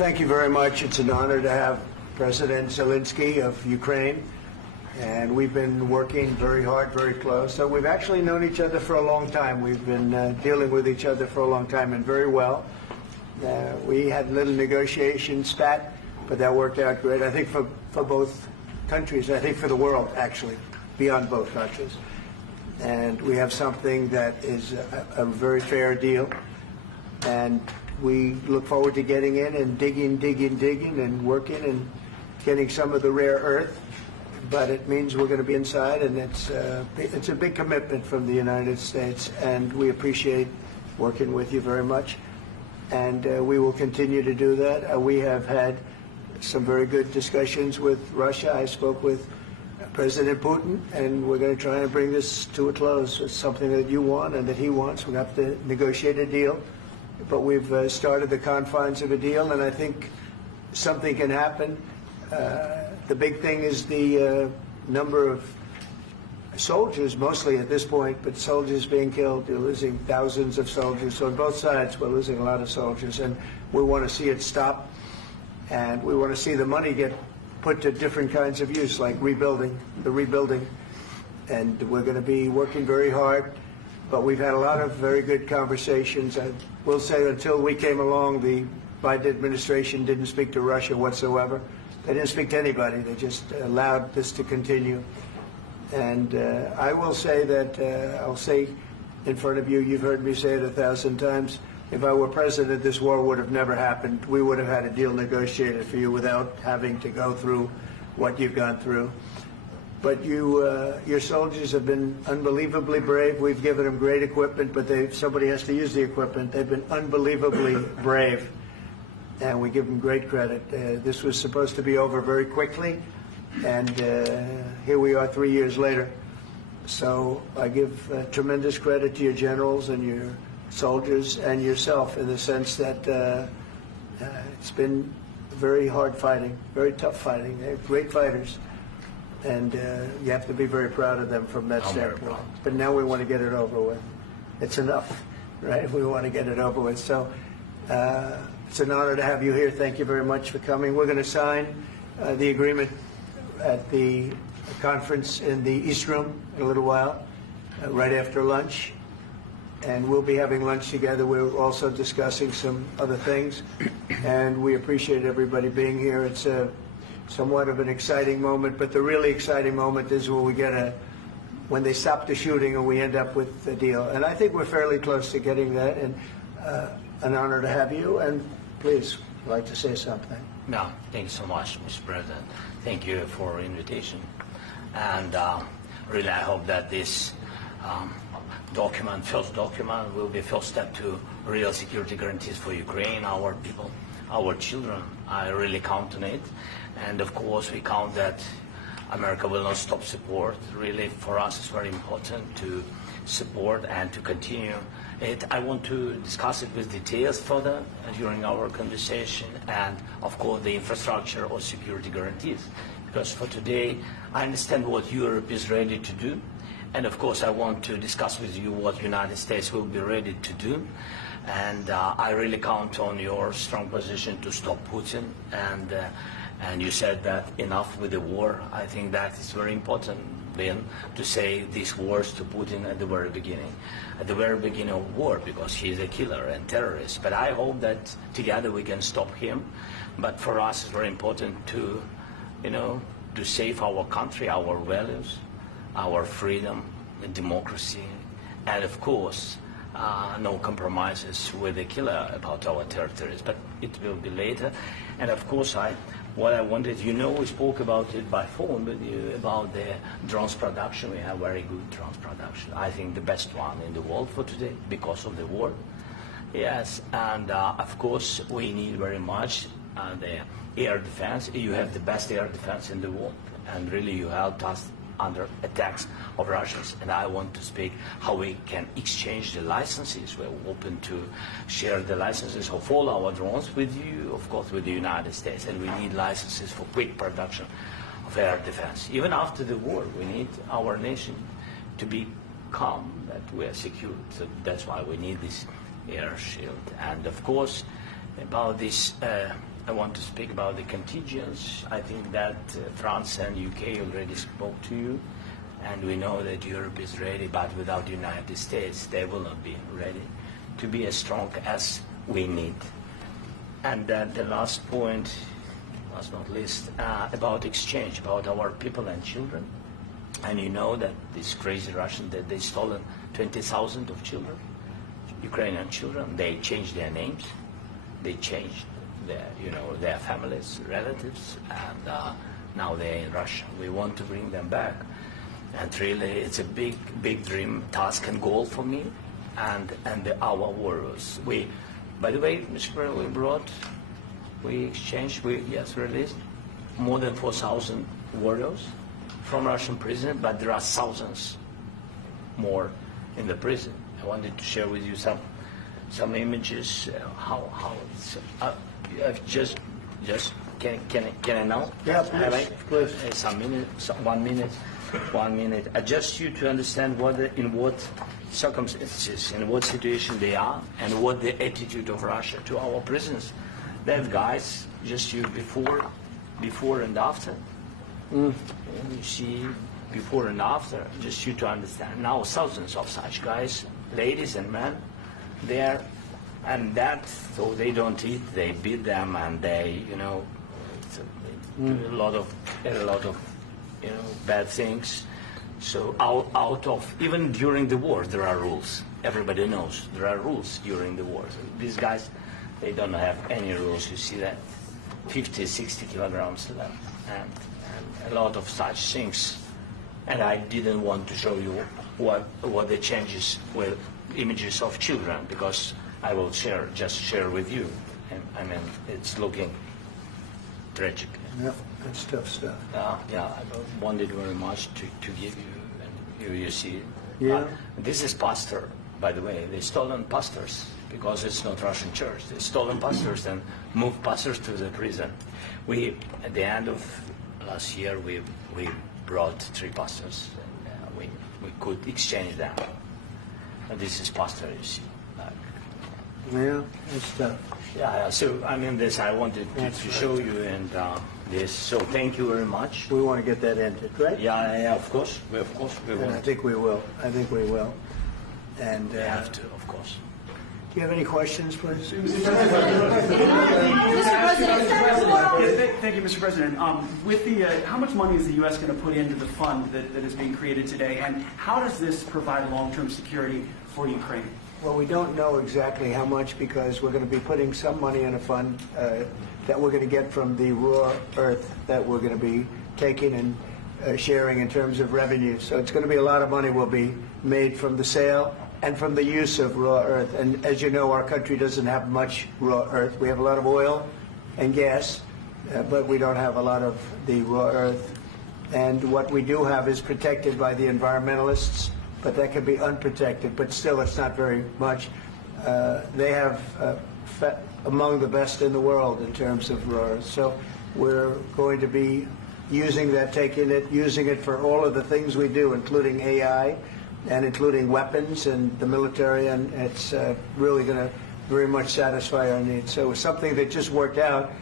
thank you very much. It's an honor to have President Zelensky of Ukraine, and we've been working very hard, very close. So we've actually known each other for a long time. We've been dealing with each other for a long time, and very well. We had a little negotiation spat, but that worked out great. I think for both countries, I think for the world, actually, beyond both countries. And we have something that is a very fair deal. And we look forward to getting in and digging and working and getting some of the rare earth. But it means we're going to be inside, and it's a big commitment from the United States, and we appreciate working with you very much. And we will continue to do that. We have had some very good discussions with Russia. I spoke with President Putin, and we're going to try and bring this to a close. It's something that you want and that he wants. We're going to have to negotiate a deal. But we've started the confines of a deal, and I think something can happen. The big thing is the number of soldiers, mostly at this point, but soldiers being killed. You're losing thousands of soldiers. So on both sides, we're losing a lot of soldiers, and we want to see it stop. And we want to see the money get put to different kinds of use, like rebuilding. And we're going to be working very hard. But we've had a lot of very good conversations. I will say until we came along, the Biden administration didn't speak to Russia whatsoever. They didn't speak to anybody. They just allowed this to continue. And I will say that, I'll say in front of you, you've heard me say it 1,000 times, if I were president, this war would have never happened. We would have had a deal negotiated for you without having to go through what you've gone through. But your soldiers have been unbelievably brave. We've given them great equipment, but somebody has to use the equipment. They've been unbelievably brave, and we give them great credit. This was supposed to be over very quickly, and here we are 3 years later. So I give tremendous credit to your generals and your soldiers and yourself in the sense that it's been very hard fighting, very tough fighting. They're great fighters. And you have to be very proud of them from that standpoint. But now we want to get it over with. It's enough, right? We want to get it over with. So it's an honor to have you here. Thank you very much for coming. We're going to sign the agreement at the conference in the East Room in a little while, right after lunch. And we'll be having lunch together. We're also discussing some other things. And we appreciate everybody being here. It's somewhat of an exciting moment, but the really exciting moment is when when they stop the shooting and we end up with the deal. And I think we're fairly close to getting that, and an honor to have you. And please, I'd like to say something. No, thank you so much, Mr. President. Thank you for the invitation. And really, I hope that this first document, will be a first step to real security guarantees for Ukraine, our people, our children. I really count on it. And of course, we count that America will not stop support. Really, for us, it's very important to support and to continue it. I want to discuss it with details further during our conversation, and of course, the infrastructure or security guarantees. Because for today, I understand what Europe is ready to do, and of course, I want to discuss with you what the United States will be ready to do. And I really count on your strong position to stop Putin. And you said that enough with the war. I think that is very important, Ben, to say these words to Putin at the very beginning of war, because he is a killer and terrorist. But I hope that together we can stop him. But for us, it's very important to, to save our country, our values, our freedom, democracy, and of course, no compromises with the killer about our territories. But it will be later. And of course, what I wanted, we spoke about it by phone with you, about the drones production. We have very good drones production. I think the best one in the world for today because of the war. Yes, and of course, we need very much the air defense. You have the best air defense in the world, and really you helped us under attacks of Russians. And I want to speak how we can exchange the licenses. We're open to share the licenses of all our drones with you, of course, with the United States. And we need licenses for quick production of air defense. Even after the war, we need our nation to be calm, that we are secure. So that's why we need this air shield. And of course, about this I want to speak about the contingents. I think that France and UK already spoke to you, and we know that Europe is ready, but without the United States, they will not be ready to be as strong as we need. And then the last point, last not least, about exchange, about our people and children. And you know that these crazy Russians, that they stolen 20,000 of children, Ukrainian children. They changed their names, they changed their families, relatives, and now they're in Russia. We want to bring them back, and really, it's a big dream, task, and goal for me, and our warriors. By the way, Mr. President, we exchanged, released more than 4,000 warriors from Russian prison, but there are thousands more in the prison. I wanted to share with you some images. How it's can I now? Yeah, please. Some minutes, 1 minute, 1 minute. Just you to understand in what circumstances, in what situation they are, and what the attitude of Russia to our prisons. They have guys, just you before and after. You see, before and after, just you to understand. Now thousands of such guys, ladies and men, there, and that, so they don't eat, they beat them, and they, do a lot of bad things. So out of, even during the war, there are rules. Everybody knows there are rules during the war. So these guys, they don't have any rules. You see that, 50, 60 kilograms left, and a lot of such things. And I didn't want to show you what the changes with images of children, because I will just share with you. And, I mean, it's looking tragic. Yeah, that's tough stuff. Yeah, I wanted very much to give you, and you see it. Yeah. This is pastor, by the way. They stolen pastors, because it's not Russian church. They stolen pastors and moved pastors to the prison. At the end of last year, we brought 3 pastors, and we could exchange them. And this is pastor, you see. Yeah, that's tough. Yeah, so I mean, this I wanted to show you, and this. So thank you very much. We want to get that ended, right? Yeah, of course. We And will. I think we will. And We have to, of course. do you have any questions, please? Thank you, Mr. President. With how much money is the U.S. going to put into the fund that is being created today, and how does this provide long-term security for Ukraine? Well, we don't know exactly how much, because we're going to be putting some money in a fund that we're going to get from the raw earth that we're going to be taking and sharing in terms of revenue. So it's going to be a lot of money will be made from the sale and from the use of raw earth. And as you know, our country doesn't have much raw earth. We have a lot of oil and gas, but we don't have a lot of the raw earth. And what we do have is protected by the environmentalists, but that can be unprotected, but still it's not very much. They have among the best in the world in terms of raw earth. So we're going to be using that, using it for all of the things we do, including AI and including weapons and the military, and it's really going to very much satisfy our needs. So it's something that just worked out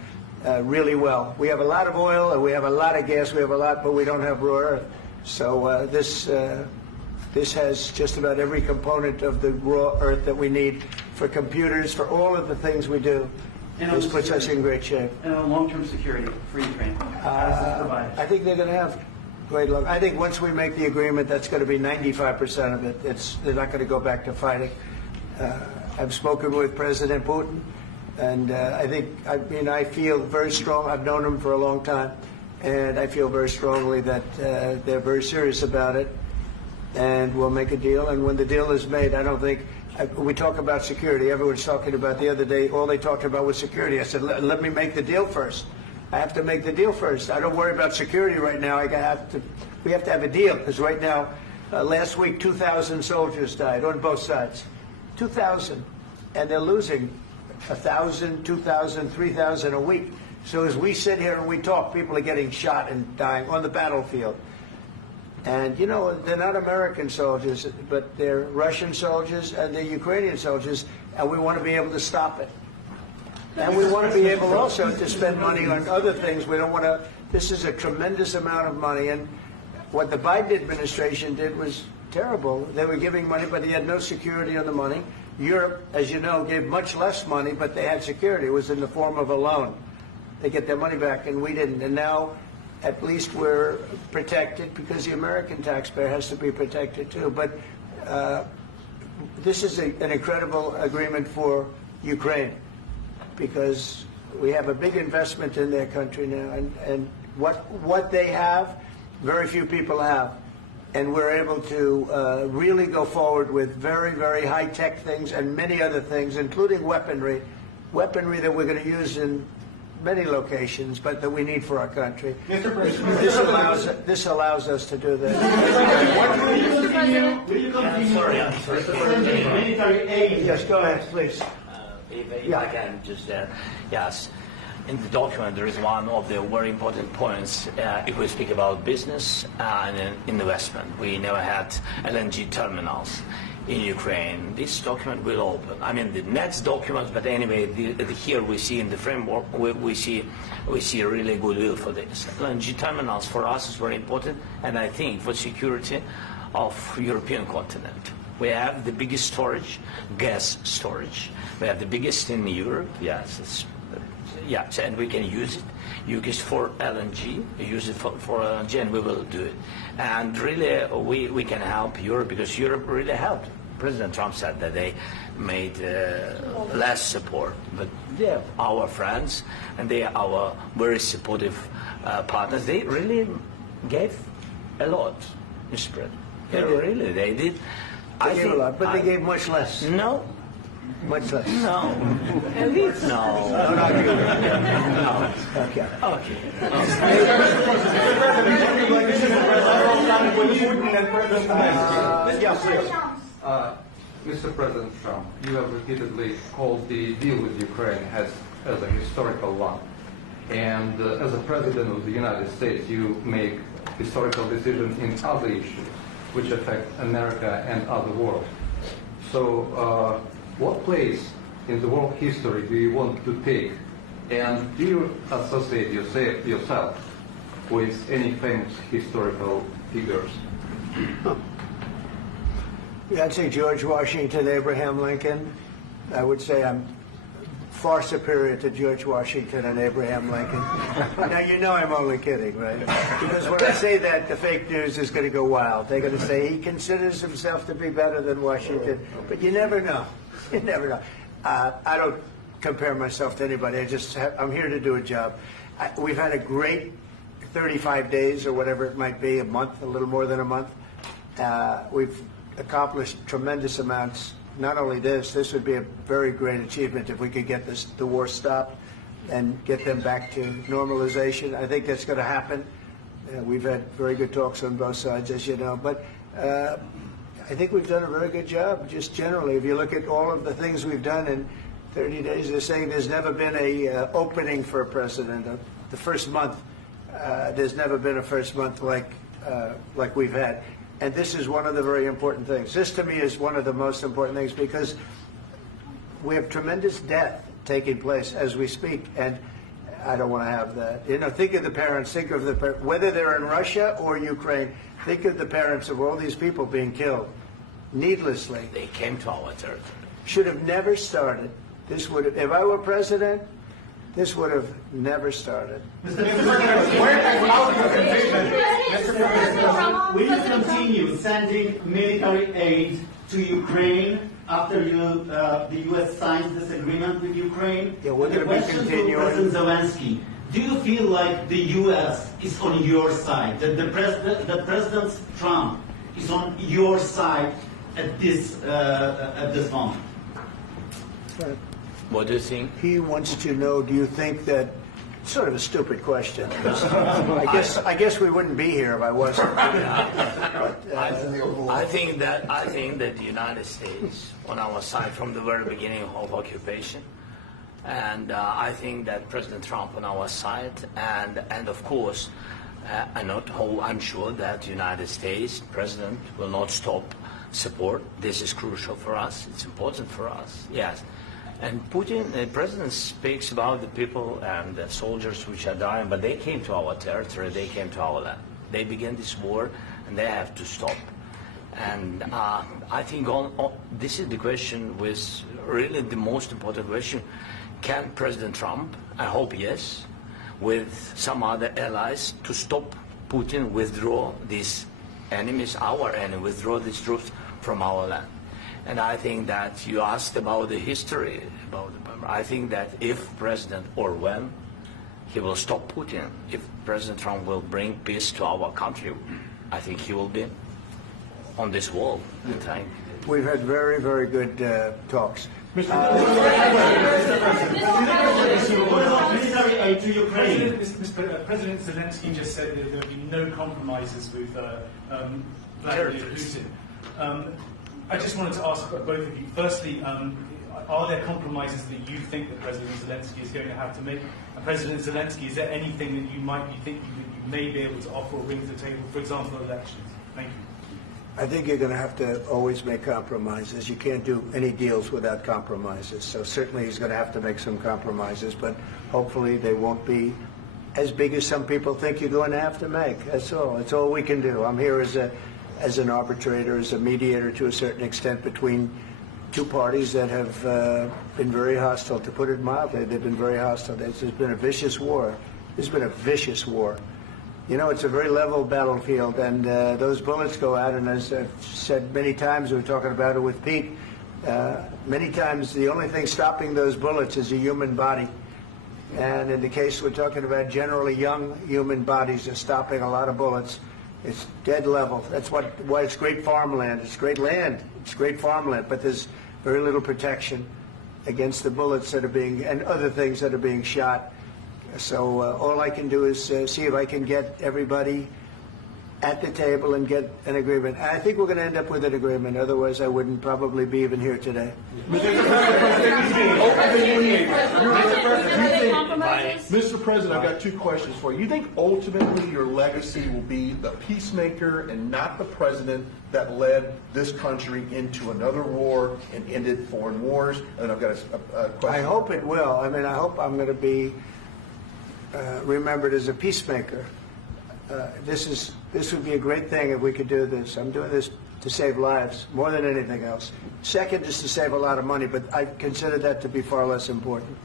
really well. We have a lot of oil and we have a lot of gas, but we don't have raw earth. So this has just about every component of the raw earth that we need for computers, for all of the things we do. This puts us in great shape. And on long-term security for Ukraine, how does this provide? I think they're going to have great luck. I think once we make the agreement, that's going to be 95% of it. They're not going to go back to fighting. I've spoken with President Putin, and I feel very strong. I've known him for a long time, and I feel very strongly that they're very serious about it, and we'll make a deal. And when the deal is made, I don't think we talk about security. Everyone's talking about the other day. All they talked about was security. I said, let me make the deal first. I have to make the deal first. I don't worry about security right now. We have to have a deal, because right now, last week, 2,000 soldiers died on both sides. 2,000, and they're losing 1,000, 2,000, 3,000 a week. So as we sit here and we talk, people are getting shot and dying on the battlefield. And, they're not American soldiers, but they're Russian soldiers and they're Ukrainian soldiers, and we want to be able to stop it. And we want to be able also to spend money on other things. We don't want to, this is a tremendous amount of money. And what the Biden administration did was terrible. They were giving money, but they had no security on the money. Europe, as you know, gave much less money, but they had security. It was in the form of a loan. They get their money back, and we didn't. And now, at least we're protected because the American taxpayer has to be protected too. But this is an incredible agreement for Ukraine because we have a big investment in their country now, and what they have, very few people have. And we're able to really go forward with very, very high-tech things and many other things, including weaponry that we're going to use in many locations, but that we need for our country. Mr. President, This allows us to do that. will you continue sending military aid? Yes, go ahead, please. If I can just, yes. In the document, there is one of the very important points if we speak about business and investment. We never had LNG terminals in Ukraine. This document will open. I mean, the next document, but anyway, here we see in the framework, we see really goodwill for this. LNG terminals for us is very important, and I think for security of European continent. We have the biggest storage, gas storage. We have the biggest in Europe. Yes, yes, and we can use it. Use it for LNG. Use it for LNG, and we will do it. And really, we can help Europe because Europe really helped. President Trump said that they made less support, but they are our friends and they are our very supportive partners. They really gave a lot, Mr. President. They did. They gave a lot, but they gave much less. No. Much less. No. No. No, not you. No. Okay. Okay. Mr. President Trump, you have repeatedly called the deal with Ukraine as a historical one. And as a President of the United States, you make historical decisions in other issues which affect America and other world. So what place in the world history do you want to take? And do you associate yourself with any famous historical figures? Yeah, I'd say George Washington, Abraham Lincoln. I would say I'm far superior to George Washington and Abraham Lincoln. Now, you know I'm only kidding, right? Because when I say that, the fake news is going to go wild. They're going to say he considers himself to be better than Washington. But you never know. You never know. I don't compare myself to anybody. I'm here to do a job. We've had a great 35 days or whatever it might be, a month, a little more than a month. We've accomplished tremendous amounts. Not only this would be a very great achievement if we could get the war stopped and get them back to normalization. I think that's going to happen. We've had very good talks on both sides, as you know. But I think we've done a very good job, just generally. If you look at all of the things we've done in 30 days, they're saying there's never been a opening for a president. The first month, there's never been a first month like we've had. And this is one of the very important things. This, to me, is one of the most important things because we have tremendous death taking place as we speak, and I don't want to have that. You know, think of the parents, whether they're in Russia or Ukraine, think of the parents of all these people being killed needlessly. They came to our territory. Should have never started. This would have, if I were president, this would have never started. Mr. President, will you continue sending military aid to Ukraine after the U.S. signs this agreement with Ukraine? Yeah, we're going to be continuing. To President Zelensky, do you feel like the U.S. is on your side, that President Trump is on your side at this moment? What do you think? He wants to know, do you think that, sort of a stupid question. I guess we wouldn't be here if I wasn't. I think that the United States on our side from the very beginning of occupation, and I think that President Trump on our side, and of course, I'm sure that the United States President will not stop support. This is crucial for us. It's important for us. Yes. And Putin, the president, speaks about the people and the soldiers which are dying, but they came to our territory, they came to our land. They began this war, and they have to stop. And I think this is the question, with really the most important question. Can President Trump, I hope yes, with some other allies, to stop Putin, withdraw these enemies, our enemy, withdraw these troops from our land? And I think that you asked about the history, I think that if President, or when, he will stop Putin, if President Trump will bring peace to our country, I think he will be on this wall in time. We've had very, very good talks. President Zelensky just said that there would be no compromises with Vladimir Putin. I just wanted to ask both of you. Firstly, are there compromises that you think that President Zelensky is going to have to make? And President Zelensky, is there anything that you might be thinking that you may be able to offer or bring to the table, for example, elections? Thank you. I think you're going to have to always make compromises. You can't do any deals without compromises. So certainly he's going to have to make some compromises, but hopefully they won't be as big as some people think you're going to have to make. That's all. That's all we can do. I'm here as an arbitrator, as a mediator to a certain extent between two parties that have been very hostile, to put it mildly. They've been very hostile. There's been a vicious war. There's been a vicious war. You know, it's a very level battlefield, and those bullets go out, and as I've said many times, we were talking about it with Pete, many times the only thing stopping those bullets is a human body. And in the case we're talking about, generally young human bodies are stopping a lot of bullets. It's dead level. That's why it's great farmland. It's great land. It's great farmland, but there's very little protection against the bullets that are being, and other things that are being shot. So all I can do is see if I can get everybody at the table and get an agreement. And I think we're going to end up with an agreement. Otherwise, I wouldn't probably be even here today. Mr. President, I've got two questions for you. You think ultimately your legacy will be the peacemaker and not the president that led this country into another war and ended foreign wars? And I've got a question. I hope it will. I mean, I hope I'm going to be remembered as a peacemaker. This would be a great thing if we could do this. I'm doing this to save lives more than anything else. Second is to save a lot of money, but I consider that to be far less important.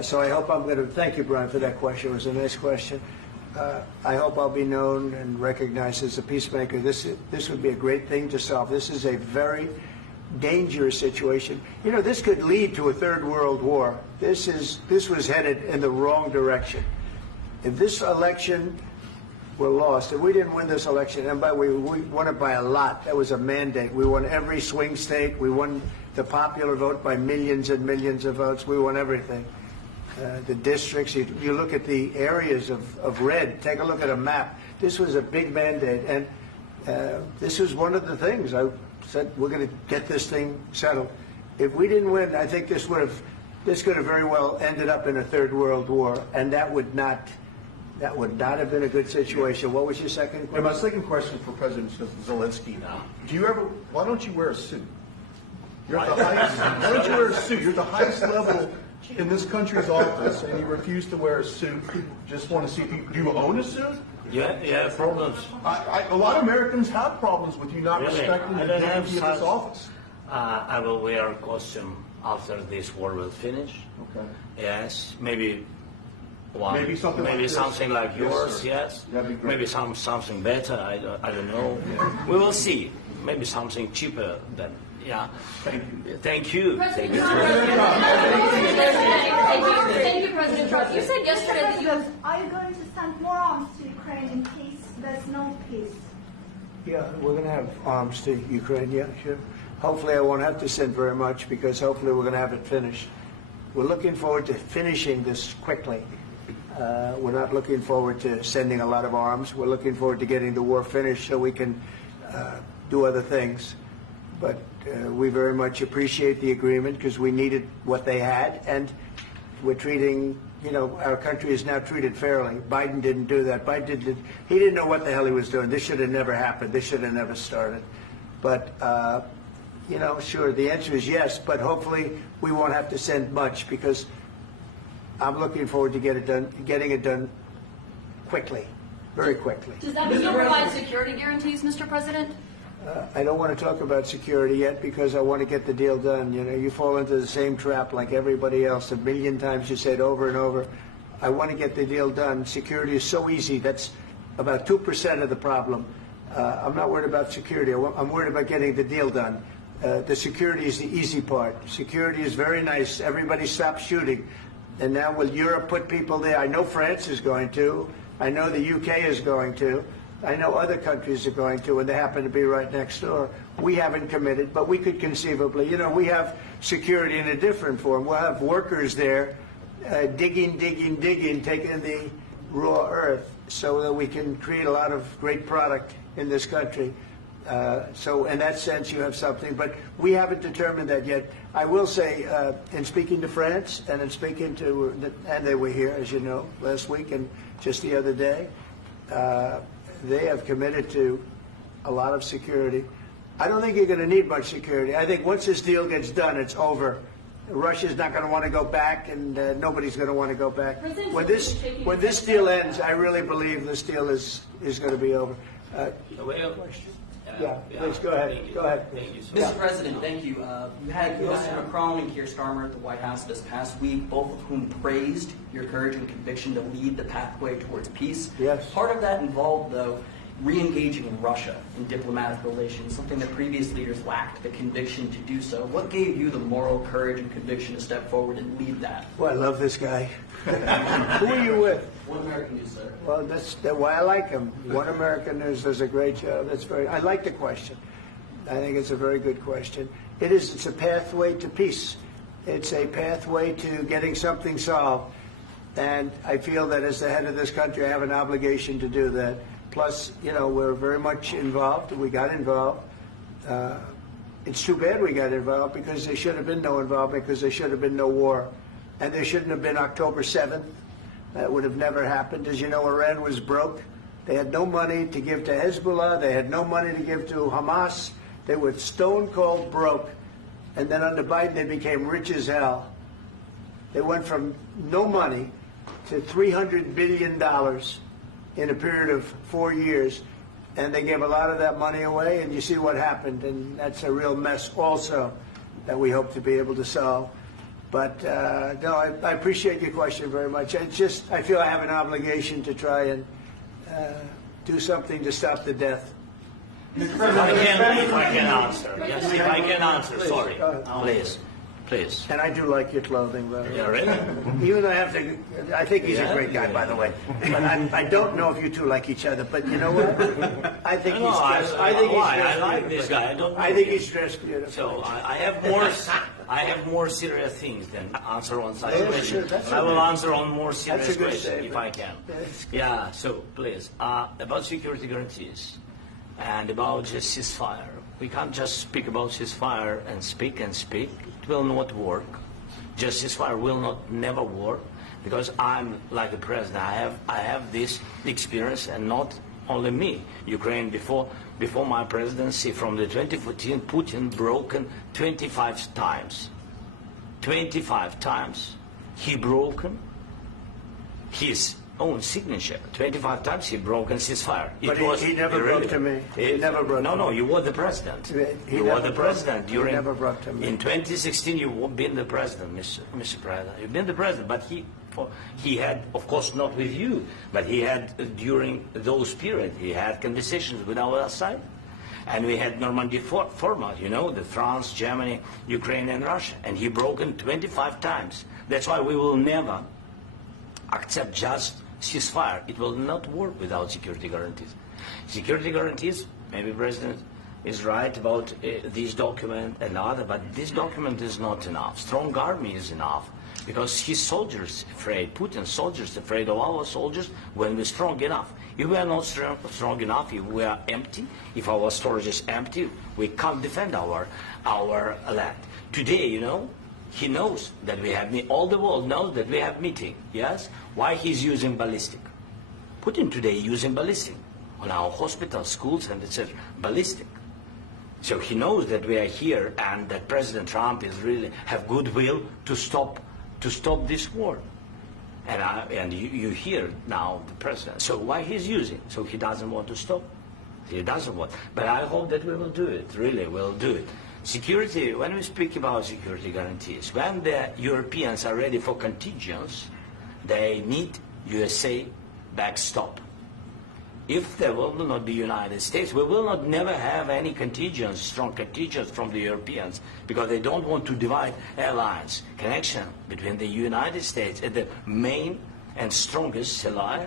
So I hope I'm going to, thank you, Brian, for that question. It was a nice question. I hope I'll be known and recognized as a peacemaker. This would be a great thing to solve. This is a very dangerous situation. You know, this could lead to a third world war. This was headed in the wrong direction. If this election were lost, if we didn't win this election, and we won it by a lot, that was a mandate. We won every swing state. We won the popular vote by millions and millions of votes. We won everything. The districts, you look at the areas of red, take a look at a map. This was a big mandate, and this was one of the things. I said, we're going to get this thing settled. If we didn't win, I think this could have very well ended up in a third world war, and that would not have been a good situation. What was your second question? And my second question for President Zelensky. Why don't you wear a suit? You're at the highest, why don't you wear a suit? You're at the highest level in this country's office, and you refuse to wear a suit. Just want to see if do you own a suit? Yeah, problems. A lot of Americans have problems with you not Really? respecting the dignity of this office. I will wear a costume after this war will finish. Okay. Yes, maybe one. Maybe something like this. Something like Yes, yours. sir. Yes. That'd be great. Maybe something better. I don't know. We will see. Maybe something cheaper than. Yeah. Thank you. Thank you. President Trump. Thank you, President Trump. You said yesterday that you have. Are you going to send more arms to Ukraine in case there's no peace? Yeah, we're going to have arms to Ukraine, yeah, sure. Hopefully I won't have to send very much, because hopefully we're going to have it finished. We're looking forward to finishing this quickly. We're not looking forward to sending a lot of arms. We're looking forward to getting the war finished so we can do other things. But we very much appreciate the agreement, because we needed what they had, and we're treating, you know, our country is now treated fairly. Biden didn't do that. He didn't know what the hell he was doing. This should have never happened. This should have never started. But you know, sure, the answer is yes, but hopefully we won't have to send much, because I'm looking forward to getting it done quickly, very quickly. Does that mean you'll provide security guarantees, Mr. President? I don't want to talk about security yet, because I want to get the deal done. You know, you fall into the same trap like everybody else. A million times you say it over and over. I want to get the deal done. Security is so easy. That's about 2% of the problem. I'm not worried about security. I'm worried about getting the deal done. The security is the easy part. Security is very nice. Everybody stopped shooting. And now will Europe put people there? I know France is going to. I know the UK is going to. I know other countries are going to, and they happen to be right next door. We haven't committed, but we could conceivably. You know, we have security in a different form. We'll have workers there digging, taking the raw earth so that we can create a lot of great product in this country. So in that sense, you have something, but we haven't determined that yet. I will say, in speaking to France and in speaking to, and they were here, as you know, last week and just the other day, they have committed to a lot of security. I don't think you're going to need much security. I think once this deal gets done, it's over. Russia's not going to want to go back, and nobody's going to want to go back. When this deal ends, I really believe this deal is going to be over. Yeah, please go ahead. Go ahead. Mr. President, thank you. You had Mr. Macron and Keir Starmer at the White House this past week, both of whom praised your courage and conviction to lead the pathway towards peace. Yes. Part of that involved, though, re-engaging Russia in diplomatic relations, something that previous leaders lacked the conviction to do so. What gave you the moral courage and conviction to step forward and lead that? Well, I love this guy. Who are you with? One American News, sir. Well, that's why I like him. One American News does a great job. I like the question. I think it's a very good question. It's a pathway to peace. It's a pathway to getting something solved. And I feel that as the head of this country, I have an obligation to do that. Plus, you know, we're very much involved. We got involved. It's too bad we got involved, because there should have been no involvement, because there should have been no war. And there shouldn't have been October 7th. That would have never happened. As you know, Iran was broke. They had no money to give to Hezbollah. They had no money to give to Hamas. They were stone cold broke. And then under Biden, they became rich as hell. They went from no money to $300 billion in a period of 4 years. And they gave a lot of that money away, and you see what happened. And that's a real mess also that we hope to be able to solve. But no, I appreciate your question very much. I feel I have an obligation to try and do something to stop the death. If I can answer. Yes, if I can answer. Please, sorry. go ahead. Please. And I do like your clothing, though. Yeah, really? Even though I think he's a great guy, by the way. But I don't know if you two like each other. But you know what? I think he's dressed. I like this guy. I think he's dressed beautiful. So I have more serious things than answer on such Yeah, questions. sure, I will answer on more That's serious a good questions if I statement. can. That's Yeah. So please, about security guarantees and about just ceasefire. We can't just speak about ceasefire and speak. It will not work. Just ceasefire will never work, because I'm like the president. I have this experience, and not only me. Ukraine before my presidency, from the 2014, Putin broken 25 times. 25 times he broken his own signature. 25 times he broken ceasefire. But he never broke to me. He never broke to me. No, you were the president. He You were the president He during. never broke to me. In 2016, you've been the president, Mr. President. You've been the president, but he had, of course, not with you, but he had during those periods. He had conversations with our side, and we had Normandy format. You know, the France, Germany, Ukraine, and Russia, and he broken 25 times. That's why we will never accept just ceasefire. It will not work without security guarantees. Security guarantees, maybe President is right about this document and other, but this document is not enough. Strong army is enough, because his soldiers afraid, Putin's soldiers afraid of our soldiers when we're strong enough. If we are not strong enough, if we are empty, if our storage is empty, we can't defend our land. Today, you know, he knows that we have, all the world knows that we have meeting, yes? Why he's using ballistic? Putin today using ballistic on our hospitals, schools, and etc. Ballistic. So he knows that we are here and that President Trump is really have goodwill to stop this war. And you hear now the president. So why he's using? So he doesn't want to stop. He doesn't want. But I hope that we will do it. Really, we'll do it. Security. When we speak about security guarantees, when the Europeans are ready for contingents, they need USA backstop. If there will not be United States, we will not never have any contingents, strong contingents from the Europeans, because they don't want to divide alliance, connection between the United States and the main and strongest ally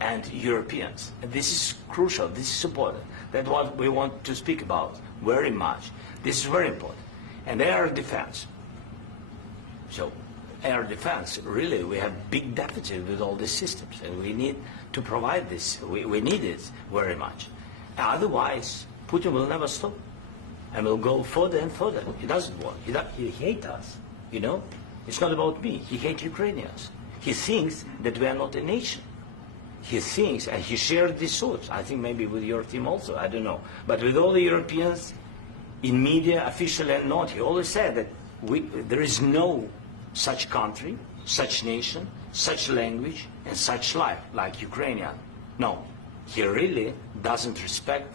and Europeans. And this is crucial, this is important. That's what we want to speak about very much. This is very important. And air defense. So air defense, really, we have big deficit with all these systems, and we need to provide this. We need it very much. Otherwise, Putin will never stop, and will go further and further. He doesn't want. He hates us, you know? It's not about me. He hates Ukrainians. He thinks that we are not a nation. He thinks, and he shared these thoughts, I think maybe with your team also, I don't know. But with all the Europeans, in media, officially and not, he always said that there is no such country, such nation, such language, and such life like Ukrainian. No, he really doesn't respect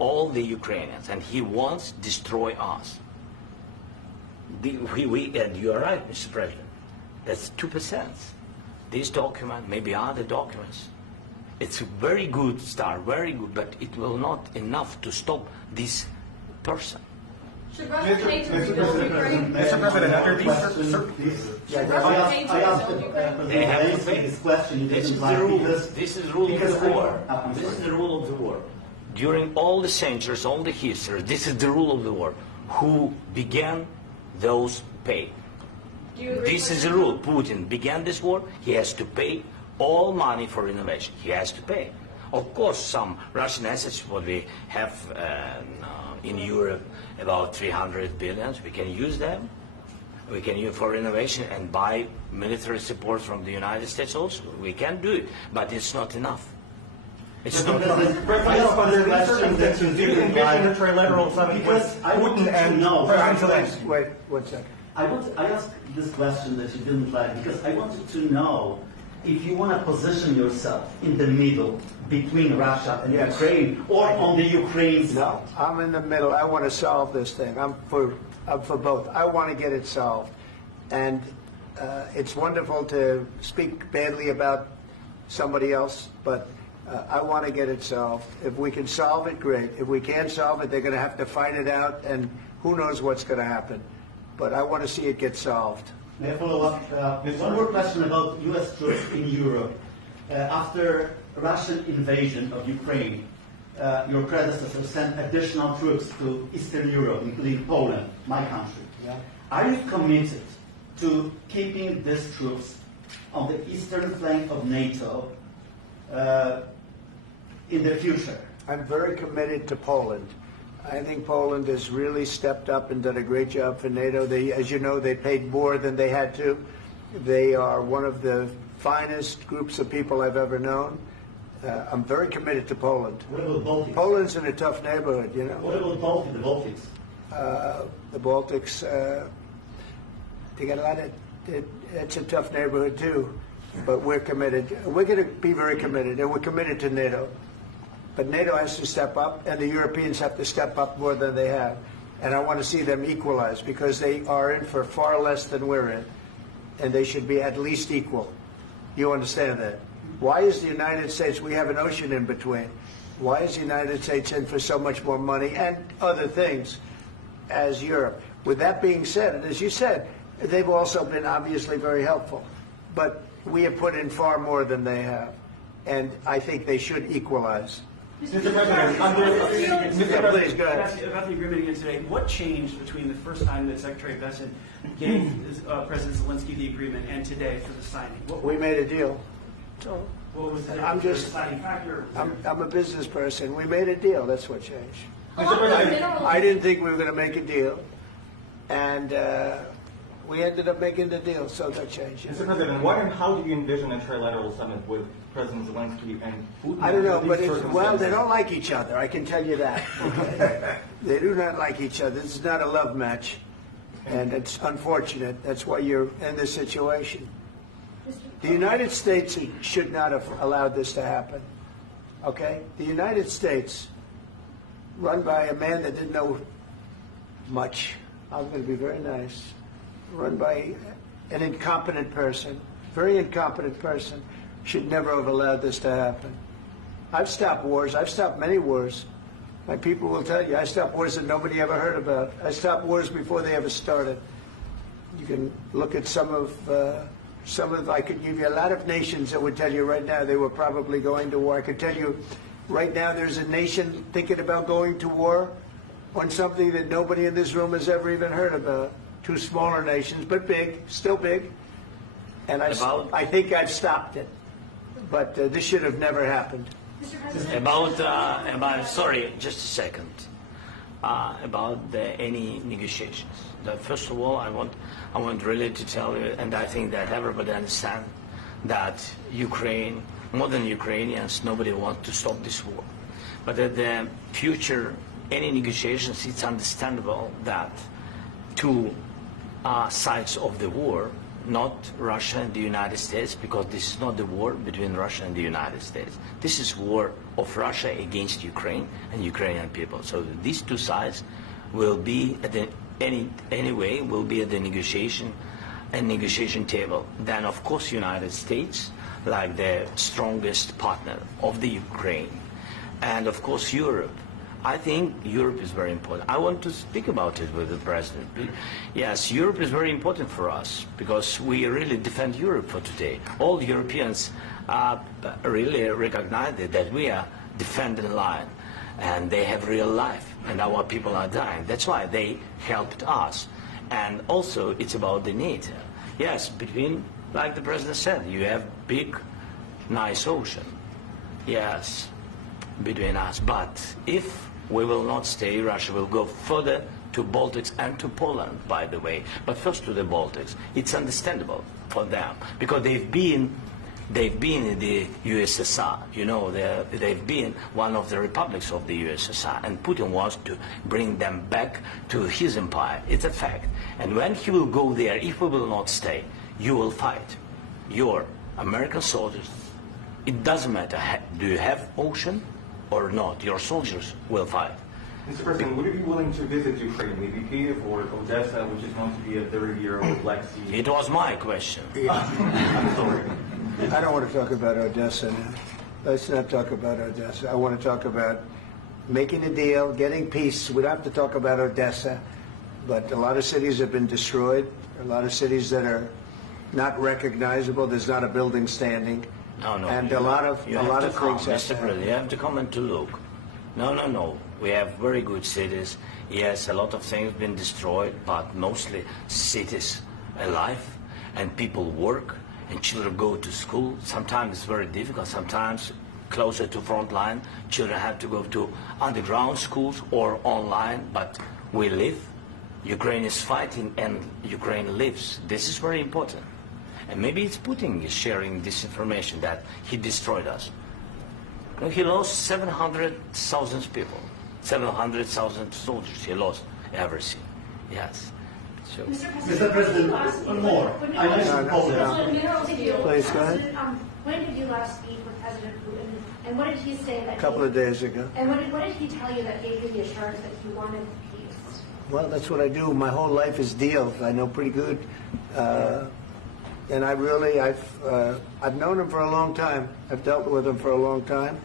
all the Ukrainians, and he wants to destroy us. And you are right, Mr. President. That's 2%. This document, maybe other documents, it's a very good start, very good, but it will not enough to stop this person. Should Russia pay to rebuild Ukraine? Mr. President, under these Should Russia pay to rebuild Ukraine? They have to pay. this question. This is the rule. This is the rule of the war. This is the rule of the war. During all the centuries, all the history, this is the rule of the war. Who began, those pay. Do you agree This with is the that? rule. Putin began this war. He has to pay all money for innovation. He has to pay. Of course, some Russian assets, what we have in Europe, about 300 billion, we can use them. We can use for innovation and buy military support from the United States also. We can do it, but it's not enough. It's not enough. Do you envision a trilateral summit with Putin and President Zelensky? Wait, 1 second. I asked this question that you didn't like because I wanted to know if you want to position yourself in the middle between Russia and Yes. Ukraine or on the Ukraine's. No, I'm in the middle. I want to solve this thing. I'm for both. I want to get it solved. And it's wonderful to speak badly about somebody else, but I want to get it solved. If we can solve it, great. If we can't solve it, they're going to have to fight it out, and who knows what's going to happen. But I want to see it get solved. May I follow up? One more question about U.S. troops in Europe. After Russian invasion of Ukraine, your predecessor sent additional troops to Eastern Europe, including Poland, my country. Yeah. Are you committed to keeping these troops on the eastern flank of NATO in the future? I'm very committed to Poland. I think Poland has really stepped up and done a great job for NATO. They, as you know, they paid more than they had to. They are one of the finest groups of people I've ever known. I'm very committed to Poland. What about Baltics? Poland's in a tough neighborhood, you know. What about the Baltics? The Baltics, they got a lot of, it's a tough neighborhood too. But we're committed. We're going to be very committed, and we're committed to NATO. But NATO has to step up, and the Europeans have to step up more than they have. And I want to see them equalize, because they are in for far less than we're in. And they should be at least equal. You understand that? Why is the United States, we have an ocean in between. Why is the United States in for so much more money and other things as Europe? With that being said, and as you said, they've also been obviously very helpful. But we have put in far more than they have. And I think they should equalize. Mr. President, Please, go ahead. about the agreement again today, what changed between the first time that Secretary Bessent gave President Zelensky the agreement and today for the signing? We made a deal. What was the I'm just- deciding factor? I'm a business person. We made a deal. That's what changed. Along with minerals. I didn't think we were going to make a deal, and we ended up making the deal, so that changed. Mr. President, what and how do you envision a trilateral summit with President Zelensky and Putin. I don't know, under but these well, circumstances? they don't like each other. I can tell you that. Okay? They do not like each other. This is not a love match, and it's unfortunate. That's why you're in this situation. The United States should not have allowed this to happen. Okay? The United States, run by a man that didn't know much. I'm going to be very nice. Run by an incompetent person, very incompetent person, should never have allowed this to happen. I've stopped wars. I've stopped many wars. My people will tell you, I stopped wars that nobody ever heard about. I stopped wars before they ever started. You can look at some of, I could give you a lot of nations that would tell you right now they were probably going to war. I could tell you right now there's a nation thinking about going to war on something that nobody in this room has ever even heard about. Two smaller nations, but big, still big. And I think I've stopped it. But this should have never happened. Sorry, just a second. About any negotiations. First of all, I want really to tell you, and I think that everybody understands that Ukraine, more than Ukrainians, nobody wants to stop this war. But at the future, any negotiations, it's understandable that two sides of the war, not Russia and the United States, because this is not the war between Russia and the United States. This is war of Russia against Ukraine and Ukrainian people. So these two sides will be at the anyway will be at the negotiation table. Then of course United States, like the strongest partner of the Ukraine, and of course Europe. I think Europe is very important. I want to speak about it with the President. Yes, Europe is very important for us because we really defend Europe for today. All Europeans really recognize that we are defending the line and they have real life and our people are dying. That's why they helped us. And also it's about the NATO. Yes, between, like the President said, you have big, nice ocean. Yes, between us. But if we will not stay, Russia will go further to Baltics and to Poland, by the way. But first to the Baltics. It's understandable for them because they've been in the USSR. You know, they've been one of the republics of the USSR, and Putin wants to bring them back to his empire. It's a fact. And when he will go there, if we will not stay, you will fight. Your American soldiers, it doesn't matter, do you have ocean or not, your soldiers will fight. Mr. President, would you be willing to visit Ukraine, maybe Kyiv or Odessa, which is known to be a 30-year-old Black Sea? It was my question. I'm sorry. I don't want to talk about Odessa now. Let's not talk about Odessa. I want to talk about making a deal, getting peace. We don't have to talk about Odessa, but a lot of cities have been destroyed. A lot of cities that are not recognizable. There's not a building standing. No, and a lot of things. Mr. President, you have to come and to look. No. We have very good cities. Yes, a lot of things have been destroyed, but mostly cities alive, and people work, and children go to school. Sometimes it's very difficult. Sometimes closer to front line, children have to go to underground schools or online. But we live. Ukraine is fighting, and Ukraine lives. This is very important. And maybe it's Putin is sharing this information that he destroyed us. Well, he lost 700,000 people, 700,000 soldiers. He lost everything. Yes. So. Mr. President, one more. I mentioned Poland. Please, go ahead. When did you last speak with President Putin, and what did he say? A couple of days ago. And what did he tell you that gave you the assurance that he wanted peace? Well, that's what I do. My whole life is deals. I know pretty good. And I've known him for a long time. I've dealt with him for a long time.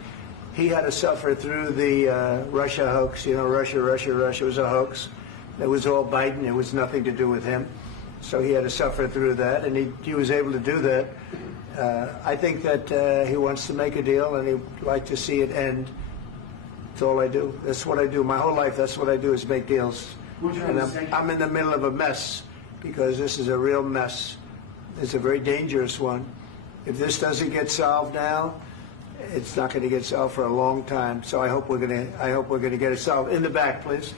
He had to suffer through the Russia hoax. You know, Russia was a hoax. It was all Biden. It was nothing to do with him. So he had to suffer through that, and he was able to do that. I think that he wants to make a deal, and he'd like to see it end. That's all I do. That's what I do. My whole life, that's what I do is make deals. And I'm in the middle of a mess because this is a real mess. It's a very dangerous one. If this doesn't get solved now, it's not going to get solved for a long time. So I hope we're going to get it solved. In the back, please.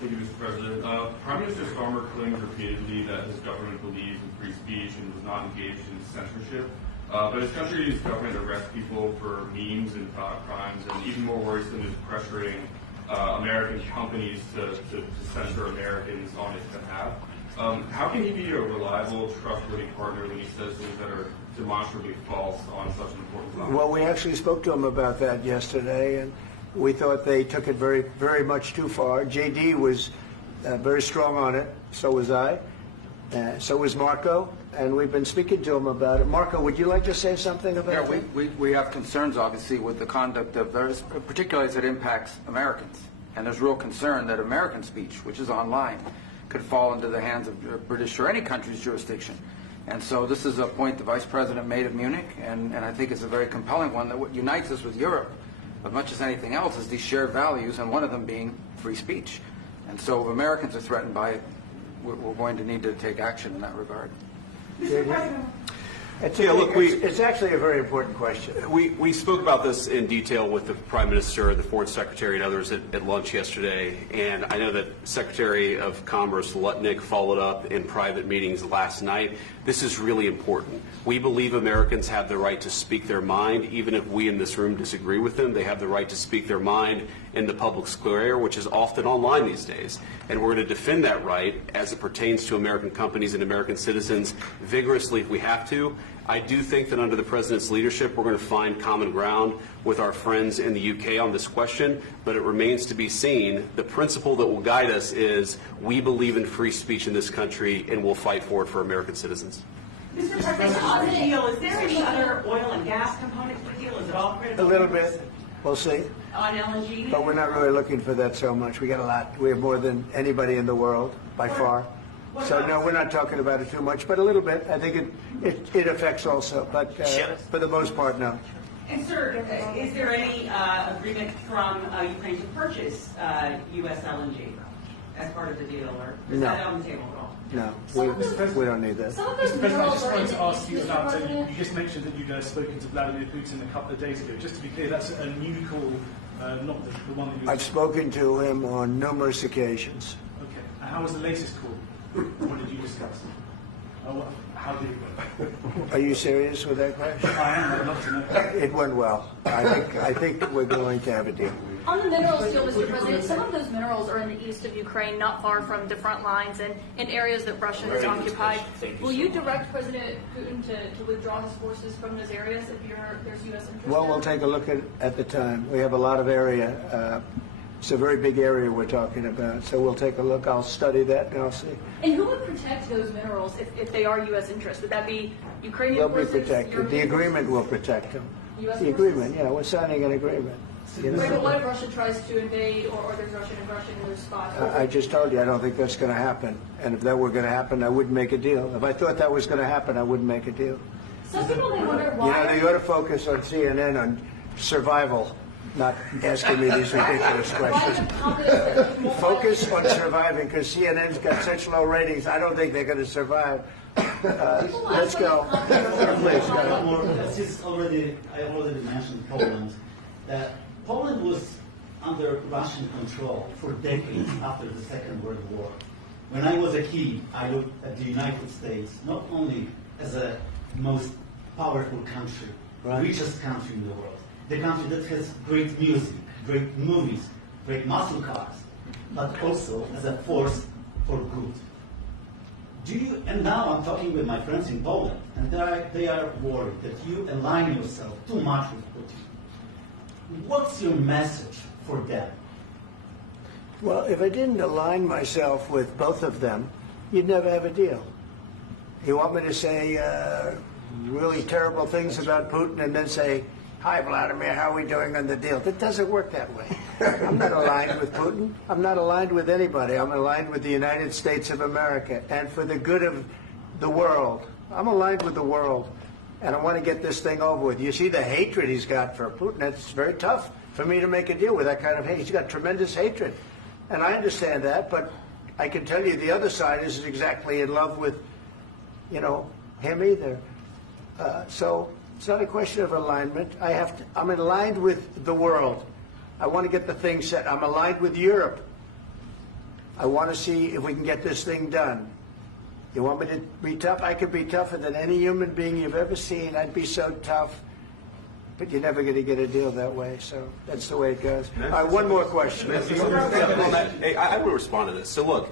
Thank you, Mr. President. Prime Minister Starmer claimed repeatedly that his government believes in free speech and was not engaged in censorship. But his country's government arrests people for memes and thought crimes, and even more worrisome is pressuring American companies to censor Americans on his behalf. How can he be a reliable, trustworthy partner when he says things that are demonstrably false on such an important topic? Well, we actually spoke to him about that yesterday, and we thought they took it very, very much too far. JD was very strong on it. So was I. So was Marco. And we've been speaking to him about it. Marco, would you like to say something about that? We have concerns, obviously, with the conduct of those, particularly as it impacts Americans. And there's real concern that American speech, which is online, could fall into the hands of British or any country's jurisdiction. And so this is a point the Vice President made at Munich, and I think it's a very compelling one that what unites us with Europe, as much as anything else, is these shared values, and one of them being free speech. And so if Americans are threatened by it, we're going to need to take action in that regard. Mr. President. It's actually a very important question. We spoke about this in detail with the Prime Minister, the Foreign Secretary, and others at lunch yesterday. And I know that Secretary of Commerce Lutnick followed up in private meetings last night. This is really important. We believe Americans have the right to speak their mind, even if we in this room disagree with them. They have the right to speak their mind in the public square, which is often online these days. And we're going to defend that right as it pertains to American companies and American citizens vigorously if we have to. I do think that under the President's leadership, we're going to find common ground with our friends in the UK on this question, but it remains to be seen. The principle that will guide us is we believe in free speech in this country, and we'll fight for it for American citizens. Mr. President, on the deal, is there any other oil and gas component to the deal? Is it all critical? A little bit. We'll see. On LNG? But we're not really looking for that so much. We got a lot. We have more than anybody in the world, by far. So, no, we're not talking about it too much, but a little bit. I think it affects also, but for the most part, no. And, sir, is there any agreement from Ukraine to purchase U.S. LNG as part of the deal, or is that on the table at all? No, we don't need that. Mr. President, I just wanted to ask you about, you just mentioned that you'd spoken to Vladimir Putin a couple of days ago. Just to be clear, that's a new call, not the one that you... I've spoken to him on numerous occasions. Okay. And how was the latest call? What did you discuss? How did it go? Are you serious with that question? I am. I'd love to know. It went well. I think we're going to have a deal. On the minerals deal, Mr. President, some of those minerals are in the east of Ukraine, not far from the front lines and in areas that Russia has occupied. Will you direct President Putin to withdraw his forces from those areas if there's U.S. interest? Well, we'll take a look at the time. We have a lot of area. It's a very big area we're talking about, so we'll take a look. I'll study that, and I'll see. And who would protect those minerals if they are U.S. interests? Would that be Ukrainian They'll be forces? protected. The agreement will protect them. US The agreement, yeah, we're signing an agreement. You know? Right, but what if Russia tries to invade, or there's Russian aggression in those spots? I just told you I don't think that's going to happen. And if that were going to happen, I wouldn't make a deal. If I thought that was going to happen, I wouldn't make a deal. Some people may wonder why. You ought to focus on CNN on survival, not asking me these ridiculous questions. Focus on surviving, because CNN's got such low ratings. I don't think they're going to survive. Let's go. Please, go. I already mentioned Poland. Poland was under Russian control for decades after the Second World War. When I was a kid, I looked at the United States not only as a most powerful country, richest country in the world, the country that has great music, great movies, great muscle cars, but also as a force for good. And now I'm talking with my friends in Poland, and they are worried that you align yourself too much with Putin. What's your message for them? Well, if I didn't align myself with both of them, you'd never have a deal. You want me to say really terrible things about Putin and then say, "Hi, Vladimir, how are we doing on the deal?" It doesn't work that way. I'm not aligned with Putin. I'm not aligned with anybody. I'm aligned with the United States of America. And for the good of the world, I'm aligned with the world. And I want to get this thing over with. You see the hatred he's got for Putin. It's very tough for me to make a deal with that kind of hate. He's got tremendous hatred. And I understand that, but I can tell you the other side isn't exactly in love with, him either. So it's not a question of alignment. I'm aligned with the world. I want to get the thing set. I'm aligned with Europe. I want to see if we can get this thing done. You want me to be tough? I could be tougher than any human being you've ever seen. I'd be so tough. But you're never going to get a deal that way, so that's the way it goes. All right, one more question. Hey, I will respond to this. So look,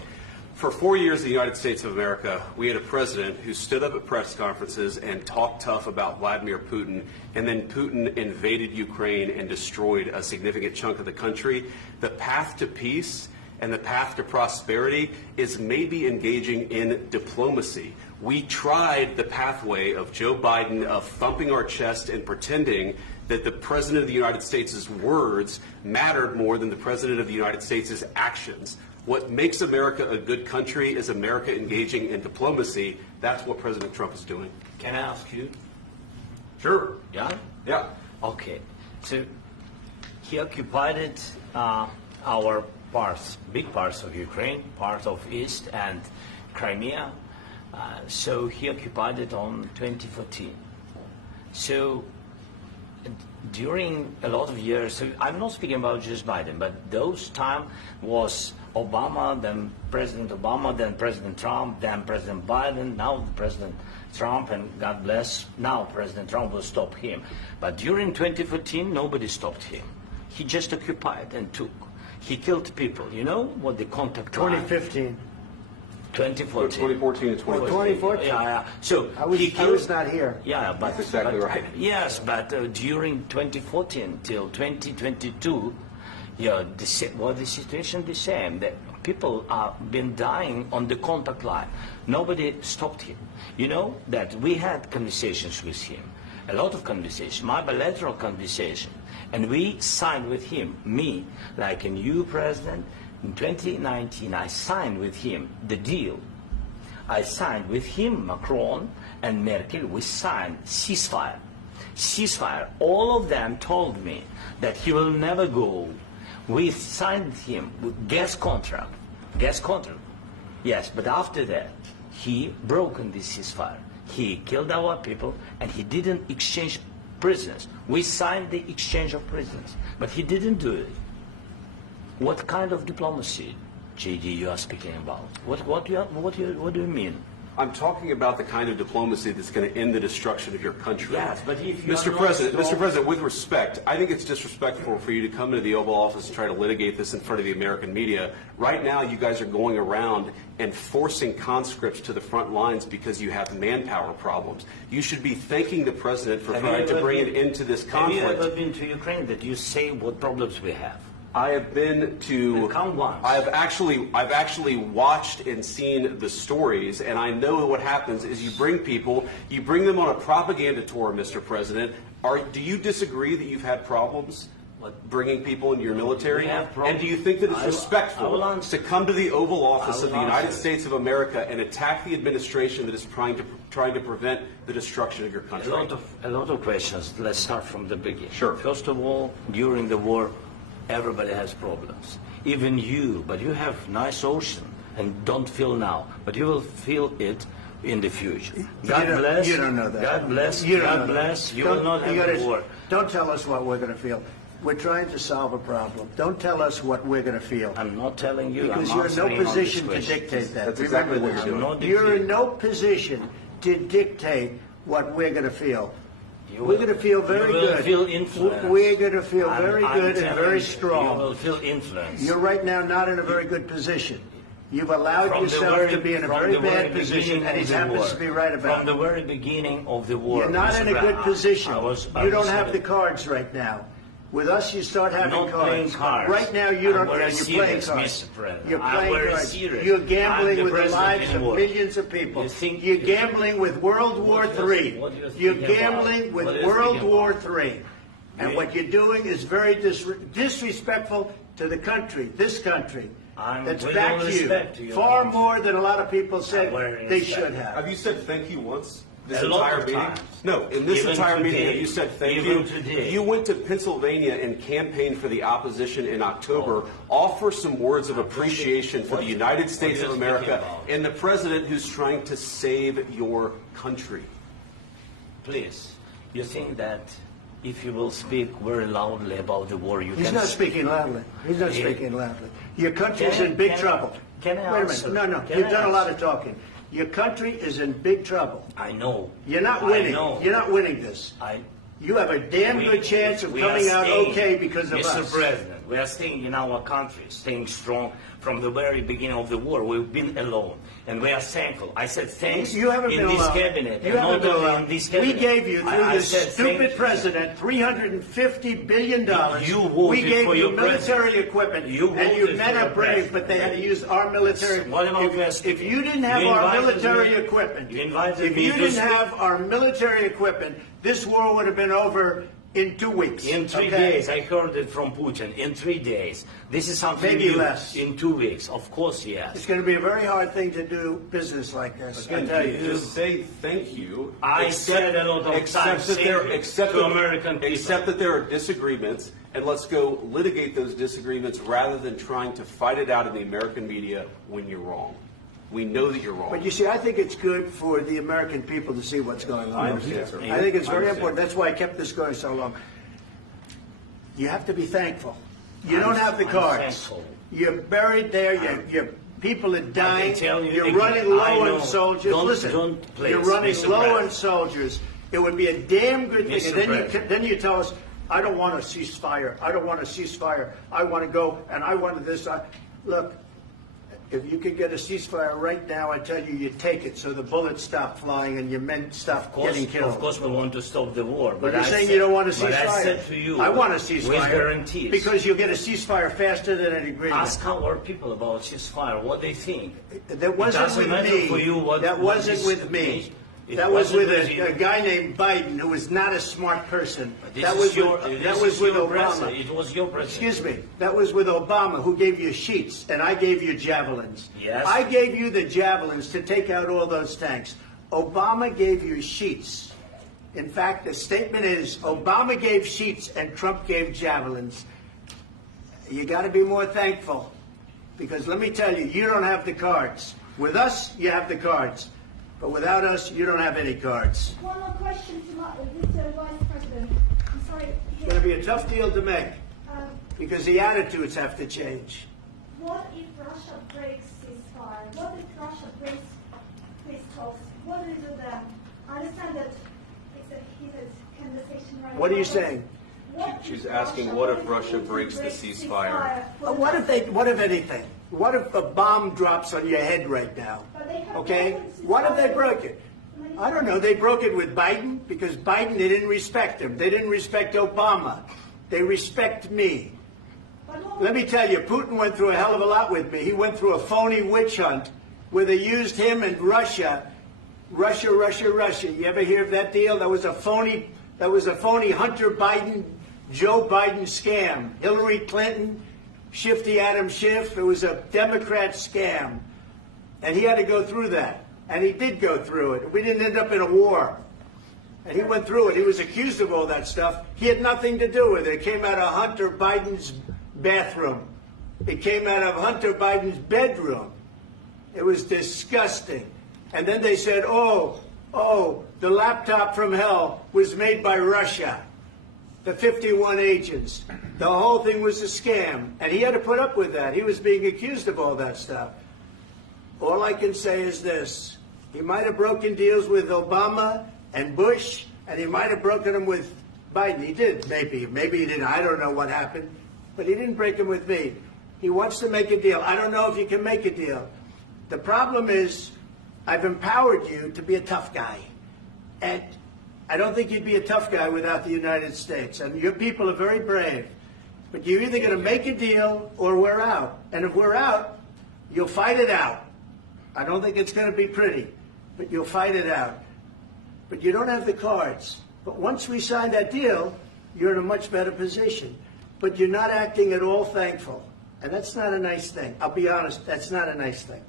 for 4 years in the United States of America, we had a president who stood up at press conferences and talked tough about Vladimir Putin, and then Putin invaded Ukraine and destroyed a significant chunk of the country. The path to peace and the path to prosperity is maybe engaging in diplomacy. We tried the pathway of Joe Biden of thumping our chest and pretending that the President of the United States' words mattered more than the President of the United States' actions. What makes America a good country is America engaging in diplomacy. That's what President Trump is doing. Can I ask you? Sure. Yeah? Yeah. Okay. So he occupied our parts, big parts of Ukraine, part of East and Crimea. So he occupied it on 2014. So during a lot of years, so I'm not speaking about just Biden, but those time was Obama, then President Obama, then President Trump, then President Biden, now President Trump, and God bless, now President Trump will stop him. But during 2014, nobody stopped him. He just occupied and took. He killed people. You know what the contact line? 2015. 2014 and 2014. 2014. Yeah. So I was not here. Yeah, but that's exactly right. Yes, but during 2014 till 2022, yeah, the situation the same. That people have been dying on the contact line. Nobody stopped him. You know that we had conversations with him, a lot of conversations, my bilateral conversation, and we signed with him, me, like a new president. In 2019, I signed with him the deal. I signed with him, Macron and Merkel, we signed ceasefire. Ceasefire. All of them told me that he will never go. We signed him with gas contract. Gas contract. Yes, but after that, he broken this ceasefire. He killed our people and he didn't exchange prisoners. We signed the exchange of prisoners, but he didn't do it. What kind of diplomacy, JD, you are speaking about? What do you mean? I'm talking about the kind of diplomacy that's going to end the destruction of your country. Yes, but if you Mr. President, with respect, I think it's disrespectful for you to come into the Oval Office and try to litigate this in front of the American media. Right now, you guys are going around and forcing conscripts to the front lines because you have manpower problems. You should be thanking the President for trying to bring an end to this conflict. Have you ever been to Ukraine that you say what problems we have? I have been to. Count once. I've actually watched and seen the stories, and I know what happens is you bring them on a propaganda tour, Mr. President. Do you disagree that you've had problems bringing people into your military? And do you think that it's respectful to come to the Oval Office of the United States of America and attack the administration that is trying to prevent the destruction of your country? A lot of questions. Let's start from the beginning. Sure. First of all, during the war, everybody has problems. Even you, but you have nice ocean and don't feel now, but you will feel it in the future. God bless. You don't know that. God bless. You God bless. You will not have war. Don't tell us what we're going to feel. We're trying to solve a problem. Don't tell us what we're going to feel. I'm not telling you. Because I'm you're in no answering on position this to question. dictate that. That's Remember exactly what you're that. doing. You're in no position to dictate what we're going to feel. You We're will- going to feel very you will good. Feel influenced. We're going to feel very I'm good and telling very you, strong. You will feel influenced. You're right now not in a very good position. You've allowed From the yourself very- to be in a from very the very bad position, beginning and he of the happens war. to be right about From the it. very beginning of the war. You're not Mr. in a good Brown, position. I You don't was have the saying- cards right now. With us, you start having not playing cards. cards. Right now, you I'm don't. very You're playing serious, cards. Mr. President. You're I'm playing very cards. serious. You're I'm gambling the with the president lives of anymore. millions of people. You think- You're gambling with World War What do you- III. what do you think You're about? gambling with What do you World think War about? III. And what you're doing is very disrespectful to the country, this country. I'm That's with back all to you. respect to your Far country. more than a lot of people said very they respect. should have. Have you said thank you once? This A lot entire of meeting? times. No, in this Even entire meeting, today. have you said thank Even you? today. You went to Pennsylvania and campaigned for the opposition in October. Offer some words of appreciation for the United States are of you America speaking about? and the president who's trying to save your country. Please, you think that if you will speak very loudly about the war, you He's can... not speaking loudly. He's not He- speaking loudly. Your country's Can I- in big can I- trouble. can I Wait a answer? minute. No, Can you've I done a lot answer? of talking. Your country is in big trouble. I know. You're not winning. I know. You're not winning this. You have a damn good chance of coming out okay because of us. Mr. President, we are staying in our country, staying strong from the very beginning of the war. We've been alone, and we are thankful. I said thanks you haven't been in this alone. cabinet. You haven't been alone. In this cabinet. We gave you, through I this said stupid president, $350 billion. You voted we gave for you your military president. equipment, You and you voted men for are your brave, president. but they had to use our military. What about If you didn't have You our invited military me- equipment, you invited if me you to didn't speak- have our military equipment, this war would have been over in 2 weeks. In 3 days, I heard it from Putin. In 3 days, this is something Maybe new. less. In 2 weeks, of course, yes. It's going to be a very hard thing to do business like this. I Again, tell you. just say thank you. I said a lot of times that there, thank you except to that- American people. Except that there are disagreements, and let's go litigate those disagreements rather than trying to fight it out in the American media when you're wrong. We know that you're wrong. But you see, I think it's good for the American people to see what's going on. I understand, sir. I think it's I very understand. important. That's why I kept this going so long. You have to be thankful. You I'm- don't have the I'm cards. thankful. You're buried there. Your people are dying. tell you You're again, running I low know. on soldiers. Don't- Listen, don't please, you're running Mr. low on President. soldiers. It would be a damn good thing. Mr. And then President. then you tell us, I don't want a ceasefire. I don't want a ceasefire. I want to go and I want this. Look, if you could get a ceasefire right now, I tell you, you take it so the bullets stop flying and your men stop getting killed. Of course, we want to stop the war. But you're I saying said- you don't want a ceasefire. But I said to you, I want a with ceasefire. guarantees. Because you'll get a ceasefire faster than an agreement. Ask our people about ceasefire, what they think. That wasn't It doesn't with matter me. for you what, that what wasn't is- with me. It That was wasn't with you. a guy named Biden, who was not a smart person. This That is was your- with, this that was is with your Obama. president. It was your president. Excuse me. That was with Obama, who gave you sheets, and I gave you javelins. Yes. I gave you the javelins to take out all those tanks. Obama gave you sheets. In fact, the statement is Obama gave sheets and Trump gave javelins. You got to be more thankful, because let me tell you, you don't have the cards. With us, you have the cards. But without us, you don't have any cards. One more question to Mr. Vice President. I'm sorry. It's going to be a tough deal to make, Um, because the attitudes have to change. What if Russia breaks ceasefire? What if Russia breaks peace talks? What do you do then? I understand that it's a heated conversation right now. What are you but saying? what She's if asking, what if if Russia Putin breaks the ceasefire? What if anything? What if a bomb drops on your head right now? But they have Okay? weapons, What if they ceasefire. broke it? I don't know. They broke it with Biden, because Biden, they didn't respect him. They didn't respect Obama. They respect me. Let me tell you, Putin went through a hell of a lot with me. He went through a phony witch hunt where they used him and Russia. Russia. You ever hear of that deal? That was a phony Hunter Biden, Joe Biden scam. Hillary Clinton, Shifty Adam Schiff. It was a Democrat scam. And he had to go through that. And he did go through it. We didn't end up in a war. And he went through it. He was accused of all that stuff. He had nothing to do with it. It came out of Hunter Biden's bathroom. It came out of Hunter Biden's bedroom. It was disgusting. And then they said, oh, the laptop from hell was made by Russia. The 51 agents. The whole thing was a scam. And he had to put up with that. He was being accused of all that stuff. All I can say is this. He might have broken deals with Obama and Bush, and he might have broken them with Biden. He did, maybe. Maybe he didn't. I don't know what happened. But he didn't break them with me. He wants to make a deal. I don't know if you can make a deal. The problem is, I've empowered you to be a tough guy. And I don't think you'd be a tough guy without the United States. And your people are very brave. But you're either going to make a deal or we're out. And if we're out, you'll fight it out. I don't think it's going to be pretty, but you'll fight it out. But you don't have the cards. But once we sign that deal, you're in a much better position. But you're not acting at all thankful. And that's not a nice thing. I'll be honest, that's not a nice thing.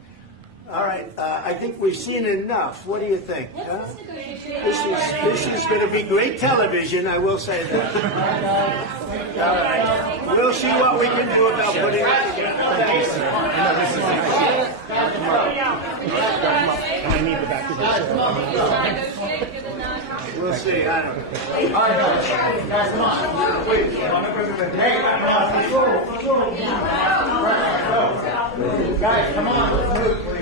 All right, I think we've seen enough. What do you think? Huh? This is going to be great television, I will say that. All right. We'll see what we can do about putting it together. We'll see. I don't know. Guys, come on.